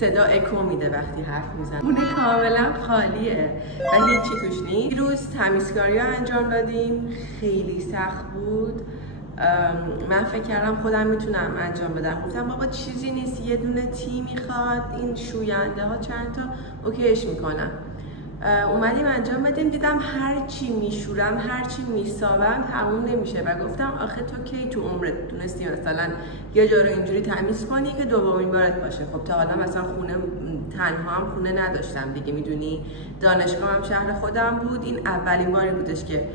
صدا اکو میده وقتی حرف میزنه. خونه کاملا خالیه و هیچی توش نیست. دیروز تمیزکاری ها انجام دادیم، خیلی سخت بود. من فکر کردم خودم میتونم انجام بدم، گفتم بابا چیزی نیست، یه دونه تی میخواد، این شوینده ها چند تا اوکیش میکنم. اومدیم انجام بدیم، دیدم هر چی میشورم، هر چی میسابم تموم نمیشه و گفتم آخه تو کی تو عمرت تونستی مثلا یه جا رو اینجوری تمیز کنی که دومین بارت باشه؟ خب تا حالا مثلا خونه تنها هم خونه نداشتم دیگه، میدونی دانشگاه هم شهر خودم بود، این اولین باری بودش که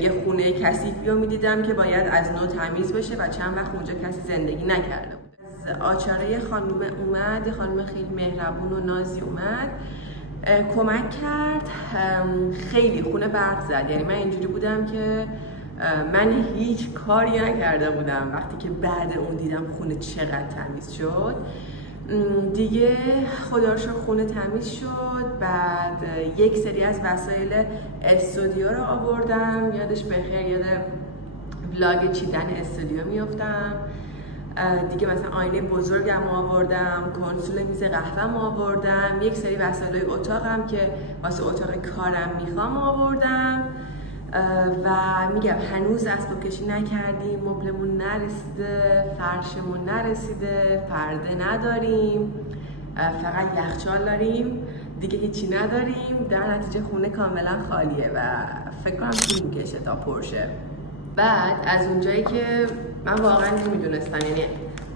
یه خونه کثیفی رو میدیدم که باید از نو تمیز بشه و چند وقت اونجا کسی زندگی نکرده بود. از آچاره خانم اومد، خانم خیلی مهربون و نازی اومد کمک کرد. خیلی خونه برق زد، یعنی من اینجوری بودم که من هیچ کاری نکرده بودم وقتی که بعد اون دیدم خونه چقدر تمیز شد. دیگه خدا رو شکر خونه تمیز شد. بعد یک سری از وسایل استودیو رو آوردم، یادش بخیر، یاد ولاگ چیدن استودیو میافتم. دیگه مثلا آینه بزرگم آوردم، کنسول میز قهوه‌م آوردم، یک سری وسایل اتاقم که واسه اتاق کارم میخوام آوردم و میگم هنوز اسباب کشی نکردیم، مبلمون نرسیده، فرشمون نرسیده، پرده نداریم، فقط یخچال داریم، دیگه هیچی نداریم. در نتیجه خونه کاملا خالیه و فکر کنم طول میکشه تا پرشه. بعد از اونجایی که من واقعا نمیدونستم، یعنی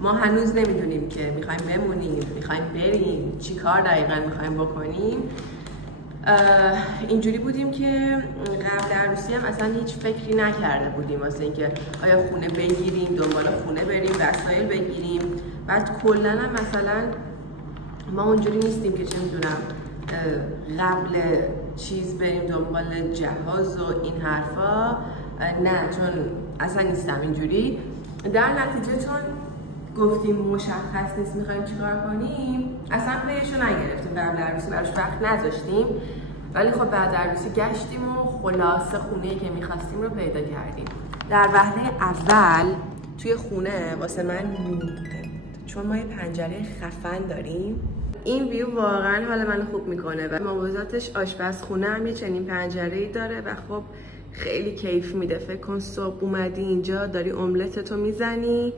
ما هنوز نمیدونیم که میخوایم بمونیم، میخوایم بریم، چی کار دقیقا میخوایم بکنیم. اینجوری بودیم که قبل عروسی هم اصلا هیچ فکری نکرده بودیم واسه اینکه آیا خونه بگیریم، دنبال خونه بریم، وسایل بگیریم. بعد کلا هم مثلا ما اونجوری نیستیم که چه میدونم قبل چیز بریم دنبال جهاز و این حرفا، نه، چون اصلا نیستم اینجوری. در نتیجه چون گفتیم مشخص نیست میخوایم چیکار کنیم، اصلا پیشو نگرفتیم، قبل عروسی براش وقت نذاشتیم. ولی خب بعد عروسی گشتیم و خلاصه خونه‌ای که میخواستیم رو پیدا کردیم. در وهله اول توی خونه واسه من چون ما یه پنجره خفن داریم، این ویو واقعا حال من خوب میکنه و موازاتش آشپزخونه هم یه چنین پنجره‌ای داره و خب خیلی کیف میده. فکر کن صبح اومدی اینجا داری املتتو میزنی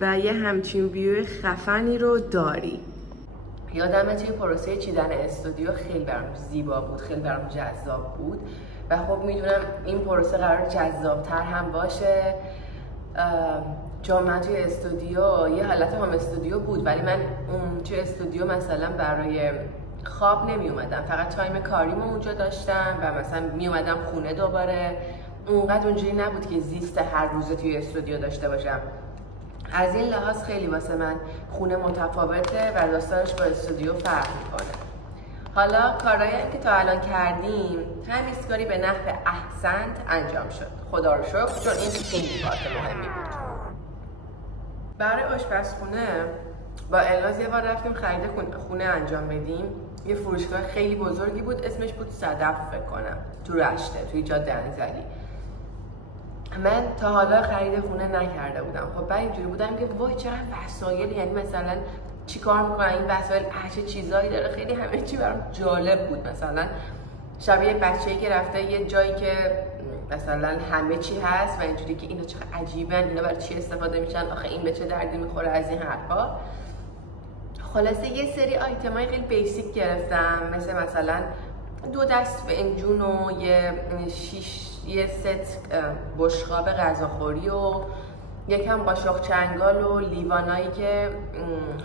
و یه همچین ویو خفنی رو داری. یادمه توی پروسه چیدن استودیو خیلی برام زیبا بود، خیلی برام جذاب بود و خب میدونم این پروسه قرار جذابتر هم باشه، چون من توی استودیو یه حالت هم استودیو بود، ولی من توی استودیو مثلا برای خواب نمی اومدم، فقط تایم کاریمو اونجا داشتم و مثلا می اومدم خونه دوباره. اونقدر اونجوری نبود که زیست هر روزه توی استودیو داشته باشم. از این لحاظ خیلی واسه من خونه متفاوته و داستانش با استودیو فرق میکنه. حالا کارهایی که تا الان کردیم، تمیزکاری به نحو احسنت انجام شد، خدا رو شکر، چون این خیلی کار مهمی بود. برای آشپزخونه با الناز یه بار رفتیم خرید خونه انجام بدیم. یه فروشگاه خیلی بزرگی بود، اسمش بود صدف فکر کنم، تو رشته، توی جاده انزلی. من تا حالا خرید خونه نکرده بودم. خب بعد اینجوری بودم که وای چقدر وسایل، یعنی مثلا چیکار میکنن این وسایل، چه چیزایی داره، خیلی همه چی برام جالب بود. مثلا شبیه بچه‌ای که رفته یه جایی که مثلا همه چی هست و اینجوری که اینا چقدر عجیبن، اینا برای چی استفاده میشن، آخه این به چه دردی میخوره، از این حرفا. خلاصه یه سری آیتمای خیلی بیسیک گرفتم، مثلا 2 دست فنجون و یه ست بشقاب غذاخوری و یکم قاشق چنگال و لیوانایی که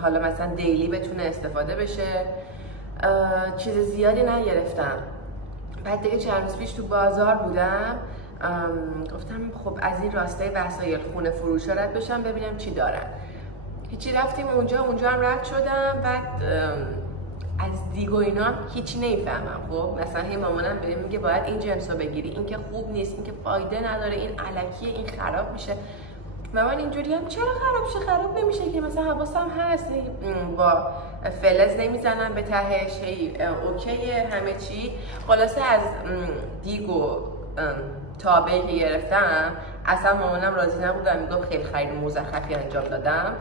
حالا مثلا دیلی بتونه استفاده بشه. چیز زیادی نگرفتم. بعد دیگه چند روز پیش تو بازار بودم، گفتم خب از این راستای وسایل خونه فروش رد بشم ببینم چی دارن. هیچی، رفتیم اونجا هم رد شدم. بعد از دیگ و اینا هم هیچی نمیفهمم. خب مثلا هی مامانم بهم میگه باید این جنسو بگیری، این که خوب نیست، این که فایده نداره، این الکیه، این خراب میشه. و من اینجوری هم چرا خراب شه؟ خراب نمیشه که، مثلا حواسم هست، با فلز نمیزنم به تهش، اوکیه همه چی. خلاصه از دیگ و تابعی که گرفتم اصلا مامانم راضی نبودم، میگفت خیلی خرید مزخرفی انجام دادم.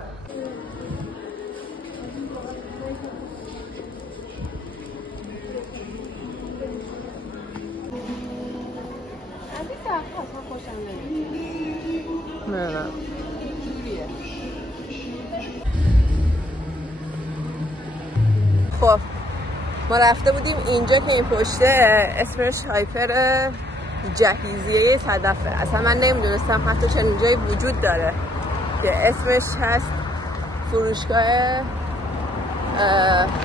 نه خب ما رفته بودیم اینجا که این پشته اسمش هایپر جهیزیه صدفه. اصلا من نمیدونستم حتی چنین جایی وجود داره که اسمش هست فروشگاه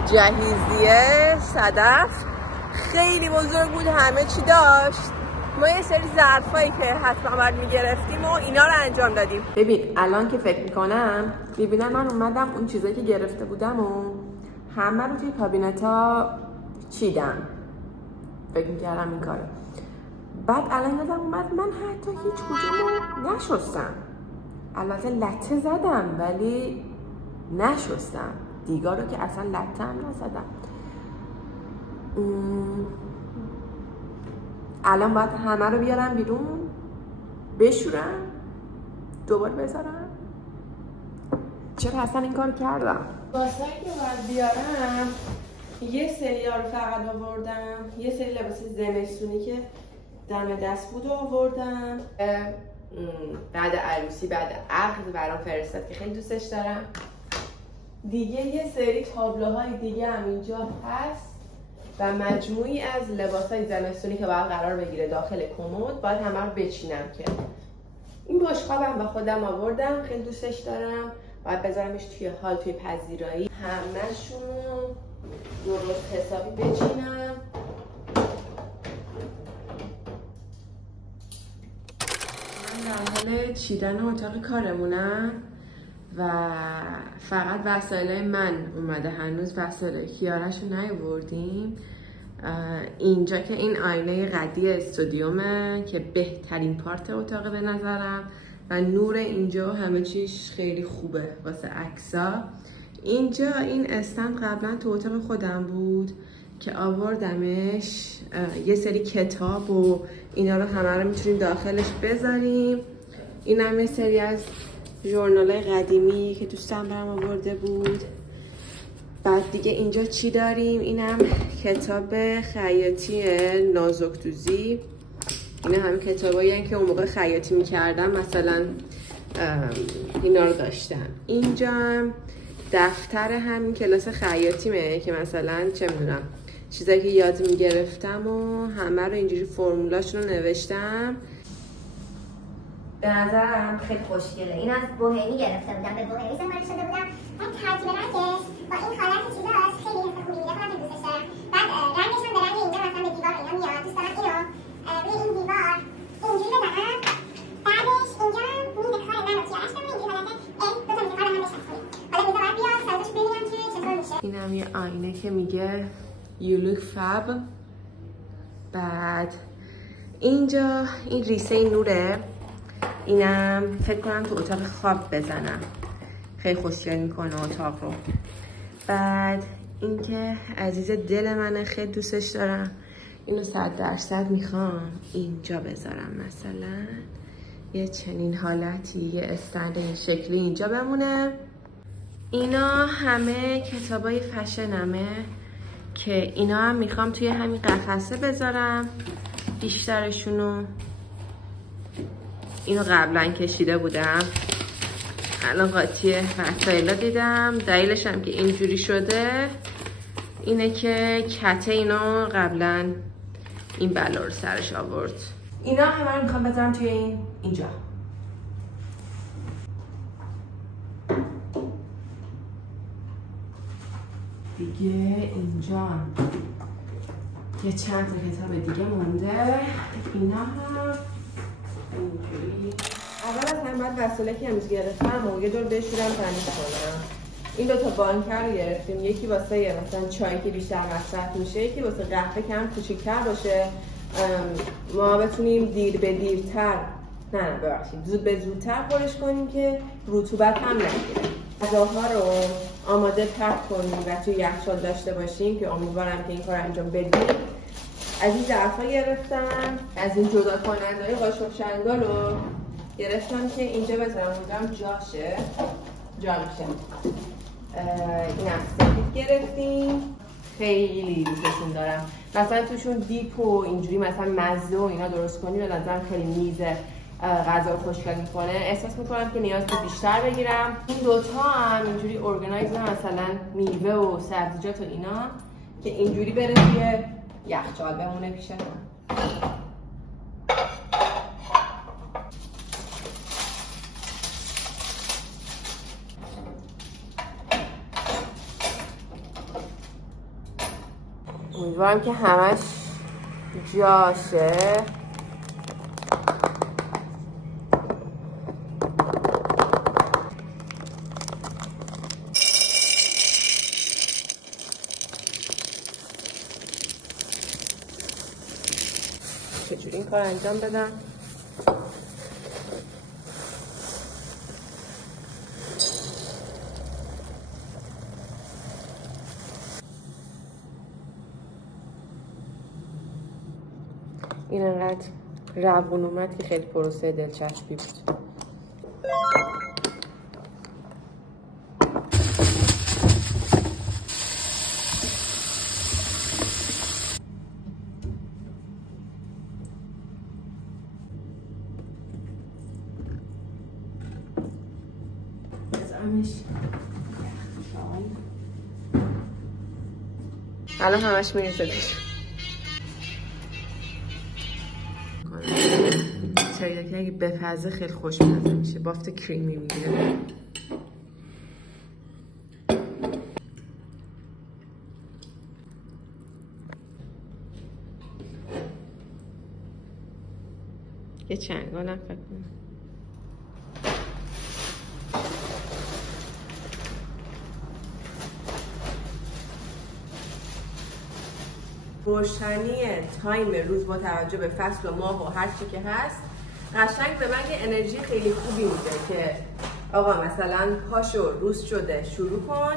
جهیزیه صدف. خیلی بزرگ بود، همه چی داشت. ما یه سری ظرفایی که حتما باید میگرفتیم و اینا رو انجام دادیم. ببین الان که فکر میکنم میبینم من اومدم اون چیزایی که گرفته بودم و همه رو توی کابینتا چیدم. فکر میکردم این کاره. بعد الان یادم اومد من حتی هیچ کدومو نشستم. البته لته زدم ولی نشستم. دیگه رو که اصلا لته هم نزدم. الان باید همه رو بیارم بیرون، بشورم، دوباره بذارم. چرا اصلا این کار کردم؟ لباسایی که باید بیارم یه سری ها رو فقط آوردم. یه سری لباس زمستونی که دم دست بود آوردم. بعد عروسی بعد عقد برام فرستاد که خیلی دوستش دارم. دیگه یه سری تابلوهای دیگه هم اینجا هست و مجموعی از لباسای زمستونی که باید قرار بگیره داخل کمد. باید همه رو بچینم. که این بشقابم با خودم آوردم، خیلی دوستش دارم. باید بذارمش توی هال، توی پذیرایی. همه‌شون درست حسابی بچینم. من در حال چیدن اتاق کارمونم و فقط وسایل من اومده. هنوز وسایل کیارش رو نیاوردیم. اینجا که این آینه قدی استودیومه که بهترین پارت اتاقه به نظرم و نور اینجا همه چیش خیلی خوبه واسه عکسا. اینجا این استند قبلا تو اتاق خودم بود که آوردمش. یه سری کتاب و اینا رو همه رو میتونیم داخلش بذاریم. این هم یه سری از ژورنال‌های قدیمی که دوستم برام آورده بود. بعد دیگه اینجا چی داریم؟ اینم کتاب خیاطی نازک‌دوزی. اینا همه کتابایی هستن که اون موقع خیاطی می‌کردم مثلا اینا رو داشتم. اینجا هم دفتر همین کلاس خیاطیمه که مثلا چه میدونم چیزایی که یاد میگرفتم و همه رو اینجوری فرمولاشون رو نوشتم. به نظرم خیلی خوشگله. این از بوهیمی گرفته بودم، به بوهیمی سفارش شده بودم. بعد ترکیب رنگش با این حالت چیزاش خیلی حس خوبی میده. خودم دوستش دارم. بعد رنگش هم به رنگ اینجا مثلا به دیوار اینا میاد. دوست دارم اینو روی این دیوار اینجوری بزنم. بعدش اینجا میز کار منو کیارش کنم. اینجوری حالت دو تا میز کار من بچسبونیم. حالا میز باید بیاد سازش ببینم که چطور میشه. اینم یه آینه که میگه You look fab. بعد اینجا این ریسه نوره. اینم فکر کنم تو اتاق خواب بزنم. خیلی خوشگل میکنه اتاق رو. بعد اینکه عزیز دل منه، خیلی دوستش دارم. اینو 100% میخوام اینجا بذارم. مثلا یه چنین حالتی، یه استند این شکلی اینجا بمونه. اینا همه کتابای فشنمه که اینا هم میخوام توی همین قفسه بذارم بیشترشونو. اینو قبلا کشیده بودم، الان قاطی وسایلا دیدم. دلیلش هم که اینجوری شده اینه که کته اینو قبلا این بلا رو سرش آورد. اینا همه رو میخوام بذارم توی اینجا. دیگه اینجا یه چند تا کتاب دیگه مونده. اینا هم اینجوری. اول از همه باید وسایلی که امروز گرفتم و یه دور بشورم تمیز کنم. این دوتا بانکر رو گرفتیم. یکی واسه مثلا چایی که بیشتر مصرف میشه، یکی واسه قهوه که هم کوچیک‌تر باشه، ما بتونیم دیر به دیرتر، نه ببخشید زود به زودتر پرش کنیم که رطوبت هم نگیره. غذاها رو آماده پک کنیم و توی یخچال داشته باشیم که امیدوارم که این کار انجام بدیم. از این ظرفا گرفتم، از این جدا کننده‌های قاشق شنگال رو گرفتم که اینجا بذارم. اونجا جاشه، جا میشه. این هم سفید گرفتیم، خیلی دوستشون دارم. مثلا توشون دیپ و اینجوری مثلا مزه و اینا درست کنی به نظرم خیلی میزه غذا رو خوشگل میکنه. احساس میکنم که نیاز به بیشتر بگیرم. این دوتا هم اینجوری ارگانایز، مثلا میوه و سبزیجات و اینا که اینجوری بره توی یخچال بمونه پیش من. امیدوارم که همش جاشه. چجوری این کار انجام بدم؟ این انقدر روون اومد که خیلی پروسه دلچسبی بود. الان همش میریزه پیش. تریاکی اگه بپزه خیلی خوشمزه میشه، بافت کریمی میگیره. یه چنگالم فکر کنم. روشنی تایم روز با توجه به فصل و ماه و هر چی که هست قشنگ به من یه انرژی خیلی خوبی میده که آقا مثلا پاشو روز شده شروع کن.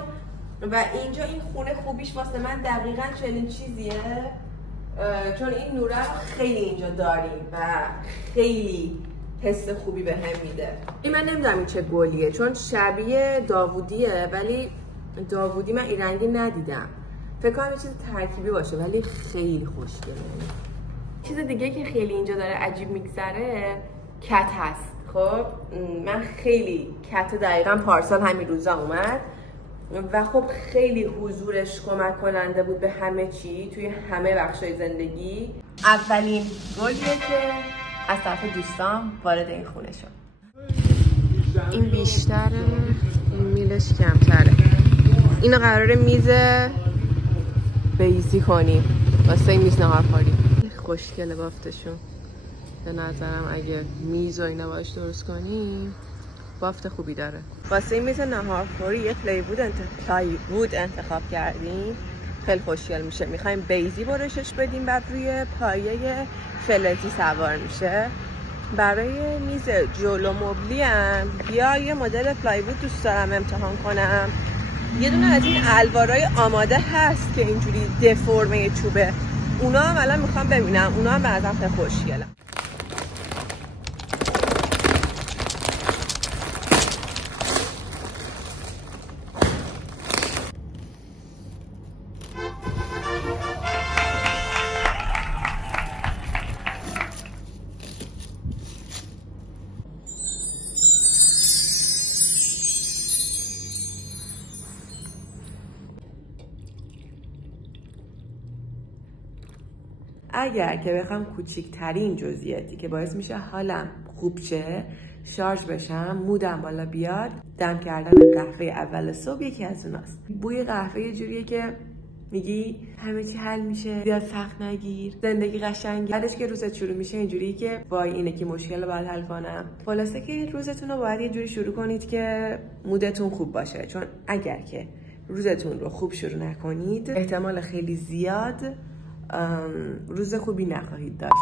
و اینجا این خونه خوبیش واسه من دقیقاً چنین چیزیه، چون این نوره رو خیلی اینجا داریم و خیلی حس خوبی به هم میده. این من نمیدونم این چه گلیه، چون شبیه داوودیه ولی داوودی من این رنگی ندیدم. فکر کنم یه چیز ترکیبی باشه ولی خیلی خوشگله. چیز دیگه که خیلی اینجا داره عجیب میگذره کت هست. خب من خیلی کت دقیقاً پارسال همین روزا اومد و خب خیلی حضورش کمک کننده بود به همه چی توی همه بخشای زندگی. اولین گلیه که از طرف دوستام وارد این خونه شد. این بیشتره، این میلش کمتره. اینو قراره میز بیزی کنیم واسه این میز نهارخوری. خوشگله بافتشون. به نظرم اگه میز و اینا باش درست کنیم بافت خوبی داره. واسه این میز نهارخوری یه پلایوود انتخاب کردیم. خیلی خوشگل میشه. میخوایم بیزی برشش بدیم بعد روی پایه فلزی سوار میشه. برای میز جلو مبلی هم یا یه مدل پلایوود دوست دارم امتحان کنم. یه دونه از این الوارای آماده هست که اینجوری دفرمه چوبه. اونا هم الان میخوام ببینم. اونا هم به نظرم خیلی خوشگله. اگر که بخوام کوچیکترین جزئیاتی که باعث میشه حالم خوب شه، شارژ بشم، مودم بالا بیاد، دم کردن قهوه اول صبح یکی از اوناست. بوی قهوه یه جوریه که میگی همه چی حل میشه، زیاد سخت نگیر، زندگی قشنگه. بعدش که روزت شروع میشه اینجوریه که وای اینه که مشکل رو باید حل کنم. خلاصه که روزتون رو باید یه جوری شروع کنید که مودتون خوب باشه، چون اگر که روزتون رو خوب شروع نکنید احتمال خیلی زیاد روز خوبی نخواهید داشت.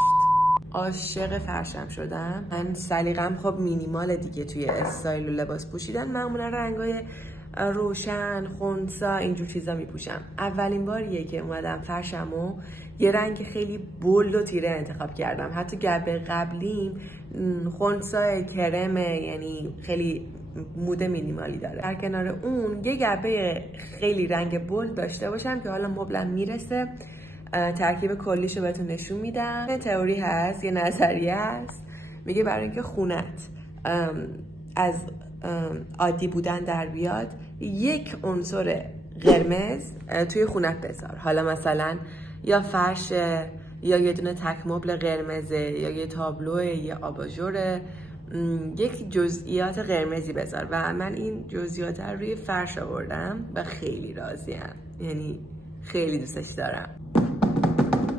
عاشق فرشم شدم. من سلیقم خب مینیمال دیگه توی استایل و لباس پوشیدن. معمولا رنگای روشن، خنثی اینجور چیزا میپوشم. اولین باریه که اومدم فرشمو یه رنگ خیلی بولد و تیره انتخاب کردم. حتی گبه قبلیم خنثی کرمه، یعنی خیلی مود مینیمالی داره. در کنار اون یه گبه خیلی رنگ بولد داشته باشم که حالا مبلم میرسه. ترکیب کلیشو بهتون نشون میدم. یه تئوری هست، یه نظریه هست، میگه برای اینکه خونت از عادی بودن در بیاد، یک عنصر قرمز توی خونت بذار. حالا مثلا یا فرش، یا یه دونه تک مبل قرمزه، یا یه تابلوه، یا آباژوره، یک جزئیات قرمزی بذار. و من این جزئیات رو روی فرش آوردم و خیلی راضیم، یعنی خیلی دوستش دارم.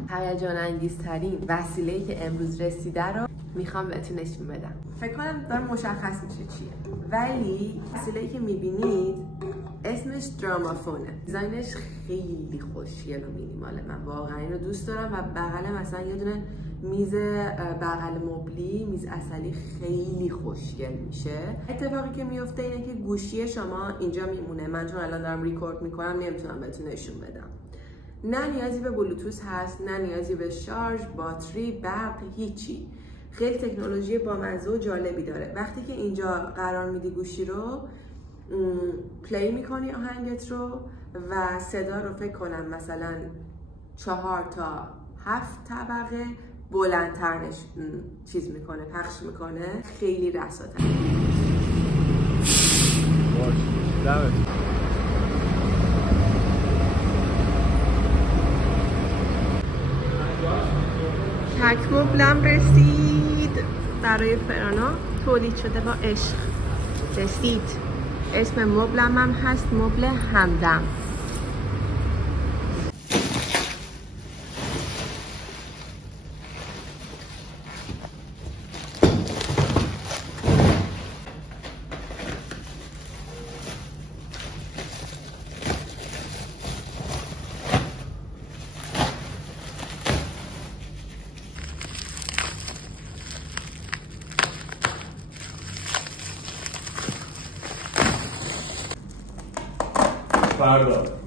هیجان انگیزترین وسیله‌ای که امروز رسیده رو میخوام بهتون نشون بدم. فکر کنم داره مشخص میشه چیه، ولی وسیله‌ای که میبینید اسمش درامافونه. دیزاینش خیلی خوشگل و مینیماله، من واقعا اینو دوست دارم. و بغل مثلا یه دونه میز بغل مبلی، میز عسلی، خیلی خوشگل میشه. اتفاقی که میفته اینه که گوشی شما اینجا میمونه. من چون الان دارم ریکورد میکنم نمیتونم بهتون نشون بدم. نه نیازی به بلوتوث هست، نه نیازی به شارژ، باتری، برق، هیچی. خیلی تکنولوژی بامزه و جالبی داره. وقتی که اینجا قرار میدی گوشی رو، پلی میکنی آهنگت رو و صدا رو فکر کنم مثلا 4 تا 7 طبقه بلندتر چیز میکنه، پخش میکنه. خیلی رساته. تک مبلم رسید برای فرانا، تولید شده با عشق رسید. اسم مبلم هم هست مبل همدم.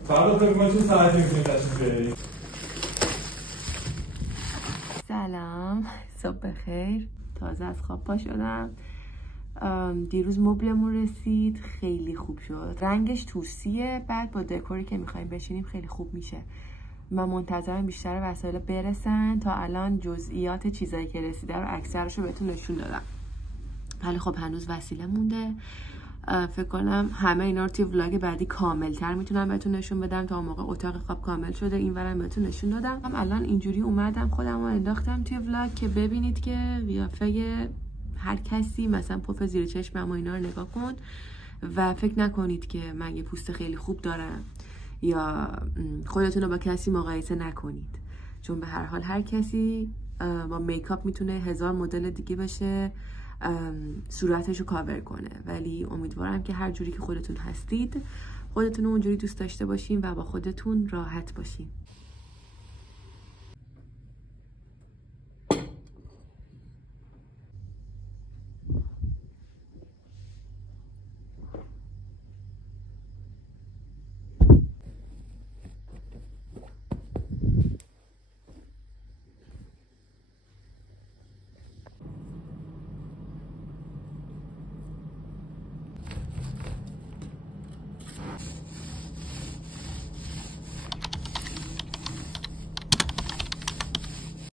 فردا فکر کنم چه ساعتی میتونی تشریف بیاری؟ سلام، صبح بخیر. تازه از خواب پا شدم. دیروز مبلمون رسید، خیلی خوب شد. رنگش توسیه، بعد با دکوری که میخوایم بشینیم خیلی خوب میشه. من منتظرم بیشتر وسایل برسن. تا الان جزئیات چیزایی که رسیده رو اکثرشو بهتون نشون دادم، ولی خب هنوز وسیله مونده. فکر کنم همه اینا رو توی ولاگ بعدی کاملتر میتونم بهتون نشون بدم. تا اون موقع اتاق خواب کامل شده، این ورم بهتون نشون دادم. الان اینجوری اومدم خودم رو انداختم توی ولاگ که ببینید که قیافه هر کسی، مثلا پف زیر چشمم و اینا رو نگاه کن و فکر نکنید که من یه پوست خیلی خوب دارم یا خودتون رو با کسی مقایسه نکنید، چون به هر حال هر کسی با میکاپ میتونه 1000 مدل دیگه بشه، صورتش رو کاور کنه. ولی امیدوارم که هر جوری که خودتون هستید، خودتون رو اونجوری دوست داشته باشین و با خودتون راحت باشین.